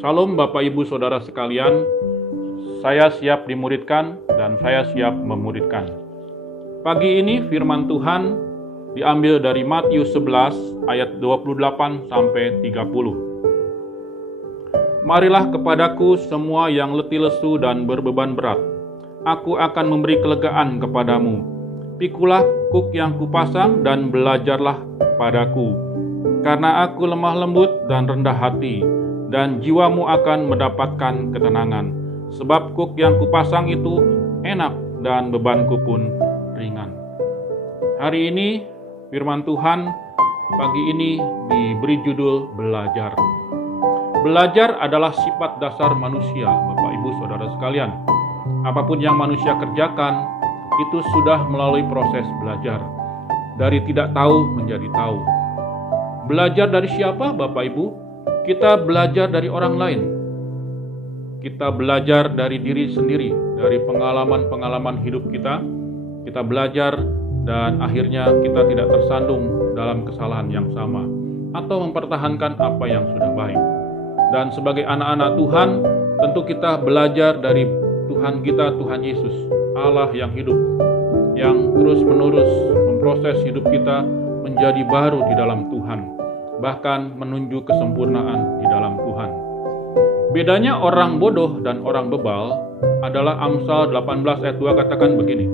Salam Bapak Ibu Saudara sekalian, saya siap dimuridkan dan saya siap memuridkan. Pagi ini firman Tuhan diambil dari Matius 11 ayat 28 sampai 30. Marilah kepadaku semua yang letih lesu dan berbeban berat, aku akan memberi kelegaan kepadamu. Pikulah kuk yang kupasang dan belajarlah padaku, karena aku lemah lembut dan rendah hati, dan jiwamu akan mendapatkan ketenangan. Sebab kuk yang kupasang itu enak dan bebanku pun ringan. Hari ini firman Tuhan pagi ini diberi judul belajar. Belajar adalah sifat dasar manusia, Bapak Ibu Saudara sekalian. Apapun yang manusia kerjakan, itu sudah melalui proses belajar. Dari tidak tahu menjadi tahu. Belajar dari siapa, Bapak Ibu? Kita belajar dari orang lain. Kita belajar dari diri sendiri, dari pengalaman-pengalaman hidup kita. Kita belajar dan akhirnya kita tidak tersandung dalam kesalahan yang sama atau mempertahankan apa yang sudah baik. Dan sebagai anak-anak Tuhan, tentu kita belajar dari Tuhan kita, Tuhan Yesus, Allah yang hidup, yang terus-menerus memproses hidup kita menjadi baru di dalam Tuhan, bahkan menuju kesempurnaan di dalam Tuhan. Bedanya orang bodoh dan orang bebal adalah Amsal 18 ayat 2 katakan begini,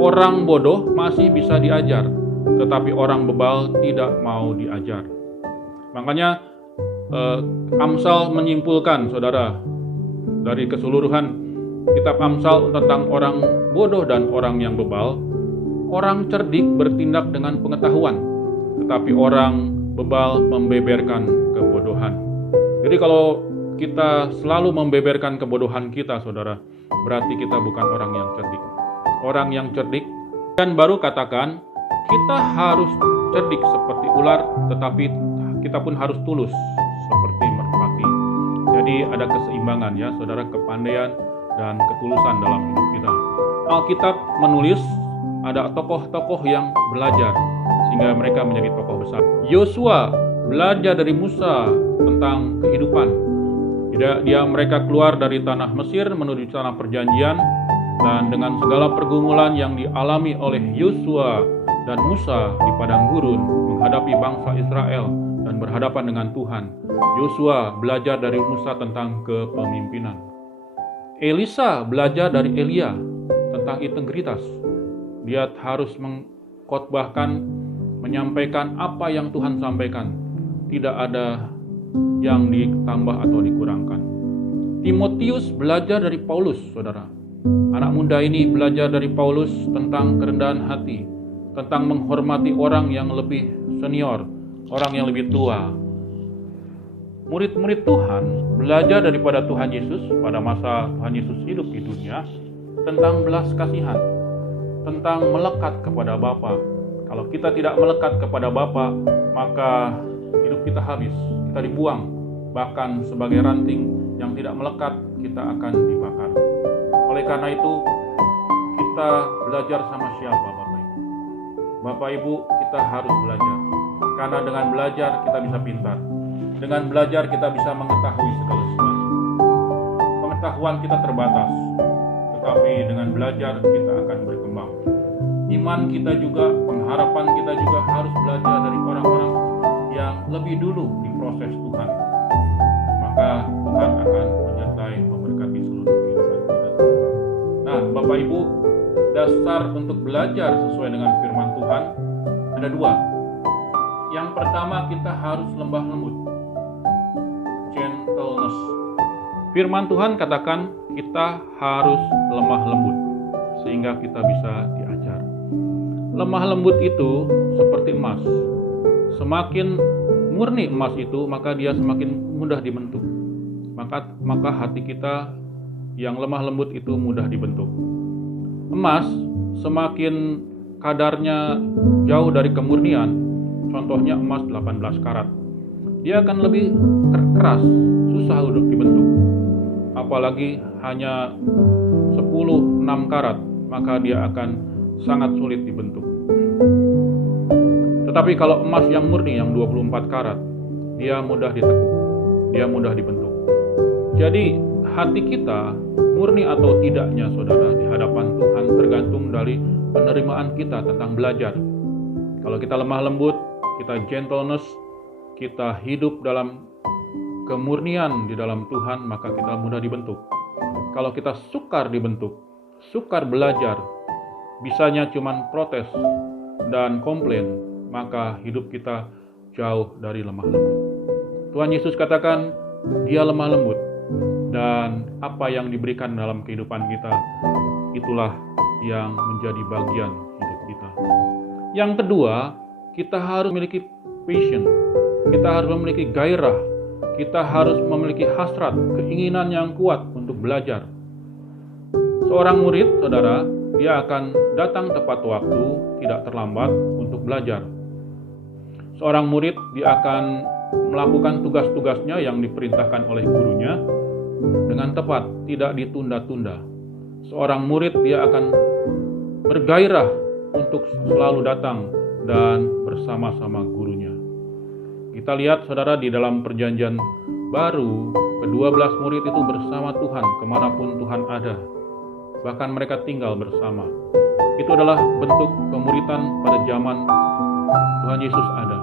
orang bodoh masih bisa diajar, tetapi orang bebal tidak mau diajar. Makanya Amsal menyimpulkan, saudara, dari keseluruhan kitab Amsal tentang orang bodoh dan orang yang bebal, orang cerdik bertindak dengan pengetahuan, tetapi orang bebal membeberkan kebodohan. Jadi kalau kita selalu membeberkan kebodohan kita, saudara, berarti kita bukan orang yang cerdik. Orang yang cerdik, dan baru katakan, kita harus cerdik seperti ular, tetapi kita pun harus tulus seperti merpati. Jadi ada keseimbangan ya, saudara, kepandaian dan ketulusan dalam hidup kita. Alkitab menulis ada tokoh-tokoh yang belajar sehingga mereka menjadi tokoh besar. Yosua belajar dari Musa tentang kehidupan. Mereka keluar dari tanah Mesir menuju tanah perjanjian, dan dengan segala pergumulan yang dialami oleh Yosua dan Musa di padang gurun menghadapi bangsa Israel dan berhadapan dengan Tuhan, Yosua belajar dari Musa tentang kepemimpinan. Elisa belajar dari Elia tentang integritas. Dia harus mengkhotbahkan, menyampaikan apa yang Tuhan sampaikan. Tidak ada yang ditambah atau dikurangkan. Timotius belajar dari Paulus, saudara. Anak muda ini belajar dari Paulus tentang kerendahan hati, tentang menghormati orang yang lebih senior, orang yang lebih tua. Murid-murid Tuhan belajar daripada Tuhan Yesus pada masa Tuhan Yesus hidup di dunia tentang belas kasihan, tentang melekat kepada Bapa. Kalau kita tidak melekat kepada Bapa, maka hidup kita habis, kita dibuang. Bahkan sebagai ranting yang tidak melekat, kita akan dibakar. Oleh karena itu, kita belajar sama siapa, Bapak Ibu? Bapak Ibu, kita harus belajar. Karena dengan belajar kita bisa pintar. Dengan belajar kita bisa mengetahui segala sesuatu. Pengetahuan kita terbatas, tetapi dengan belajar kita akan berkembang. Iman kita juga, pengharapan kita juga harus belajar dari orang-orang yang lebih dulu diproses Tuhan. Maka Tuhan akan menyertai, memberkati seluruh kehidupan kita. Nah, Bapak Ibu, dasar untuk belajar sesuai dengan firman Tuhan ada dua. Yang pertama, kita harus lembah lembut, gentleness. Firman Tuhan katakan kita harus lemah lembut sehingga kita bisa diajar. Lemah lembut itu seperti emas. Semakin murni emas itu, maka dia semakin mudah dibentuk. Maka hati kita yang lemah lembut itu mudah dibentuk. Emas semakin kadarnya jauh dari kemurnian, contohnya emas 18 karat, dia akan lebih keras, susah untuk dibentuk. Apalagi hanya 6 karat, maka dia akan sangat sulit dibentuk. Tetapi kalau emas yang murni yang 24 karat, dia mudah ditekuk, dia mudah dibentuk. Jadi hati kita murni atau tidaknya saudara di hadapan Tuhan tergantung dari penerimaan kita tentang belajar. Kalau kita lemah lembut, kita gentleness, kita hidup dalam kemurnian di dalam Tuhan, maka kita mudah dibentuk. Kalau kita sukar dibentuk, sukar belajar, bisanya cuman protes dan komplain, maka hidup kita jauh dari lemah lembut. Tuhan Yesus katakan, Dia lemah lembut, dan apa yang diberikan dalam kehidupan kita, itulah yang menjadi bagian hidup kita. Yang kedua, kita harus memiliki passion, kita harus memiliki gairah, kita harus memiliki hasrat, keinginan yang kuat untuk belajar. Seorang murid, saudara, dia akan datang tepat waktu, tidak terlambat untuk belajar. Seorang murid, dia akan melakukan tugas-tugasnya yang diperintahkan oleh gurunya dengan tepat, tidak ditunda-tunda. Seorang murid, dia akan bergairah untuk selalu datang dan bersama-sama gurunya. Kita lihat saudara di dalam perjanjian baru, ke-12 murid itu bersama Tuhan kemanapun Tuhan ada. Bahkan mereka tinggal bersama. Itu adalah bentuk pemuritan pada zaman Tuhan Yesus ada.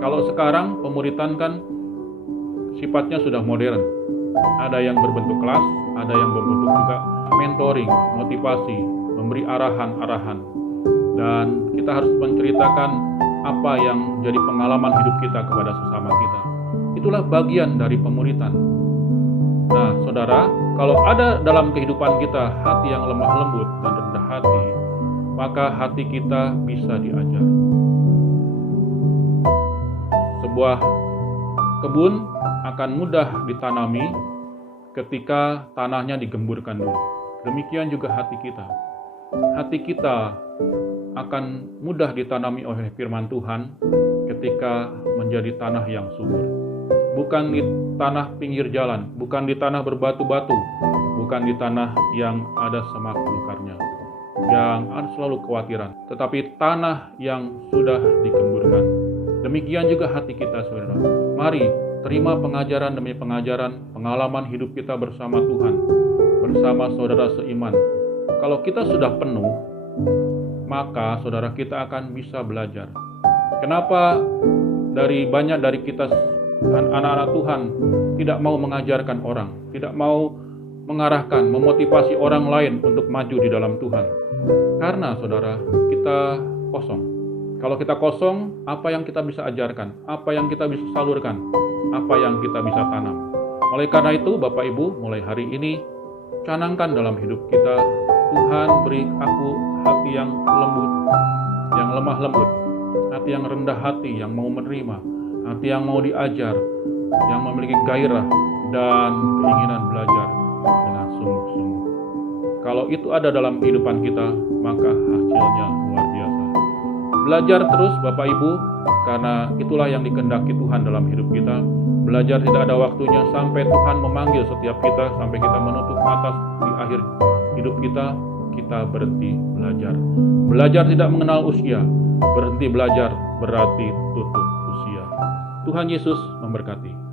Kalau sekarang pemuritan kan sifatnya sudah modern. Ada yang berbentuk kelas, ada yang berbentuk juga mentoring, motivasi, memberi arahan-arahan. Dan kita harus menceritakan apa yang jadi pengalaman hidup kita kepada sesama kita. Itulah bagian dari pemuritan. Nah, saudara, kalau ada dalam kehidupan kita hati yang lemah lembut dan rendah hati, maka hati kita bisa diajar. Sebuah kebun akan mudah ditanami ketika tanahnya digemburkan dulu. Demikian juga hati kita. Hati kita akan mudah ditanami oleh firman Tuhan ketika menjadi tanah yang subur. Bukan di tanah pinggir jalan, bukan di tanah berbatu-batu, bukan di tanah yang ada semak belukar, yang ada selalu kekhawatiran, tetapi tanah yang sudah digemburkan. Demikian juga hati kita, saudara. Mari terima pengajaran demi pengajaran, pengalaman hidup kita bersama Tuhan, bersama saudara seiman. Kalau kita sudah penuh, maka saudara kita akan bisa belajar. Kenapa banyak dari kita anak-anak Tuhan tidak mau mengajarkan orang, tidak mau mengarahkan, memotivasi orang lain untuk maju di dalam Tuhan? Karena saudara, kita kosong. Kalau kita kosong, apa yang kita bisa ajarkan? Apa yang kita bisa salurkan? Apa yang kita bisa tanam? Oleh karena itu, Bapak Ibu, mulai hari ini, canangkan dalam hidup kita, Tuhan beri aku hati yang lembut, yang lemah lembut, hati yang rendah hati, yang mau menerima, hati yang mau diajar, yang memiliki gairah dan keinginan belajar dengan sungguh-sungguh. Kalau itu ada dalam kehidupan kita, maka hasilnya luar biasa. Belajar terus Bapak Ibu, karena itulah yang dikehendaki Tuhan dalam hidup kita. Belajar tidak ada waktunya sampai Tuhan memanggil setiap kita, sampai kita menutup mata di akhir hidup kita berhenti belajar. Belajar tidak mengenal usia, berhenti belajar berarti tutup usia. Tuhan Yesus memberkati.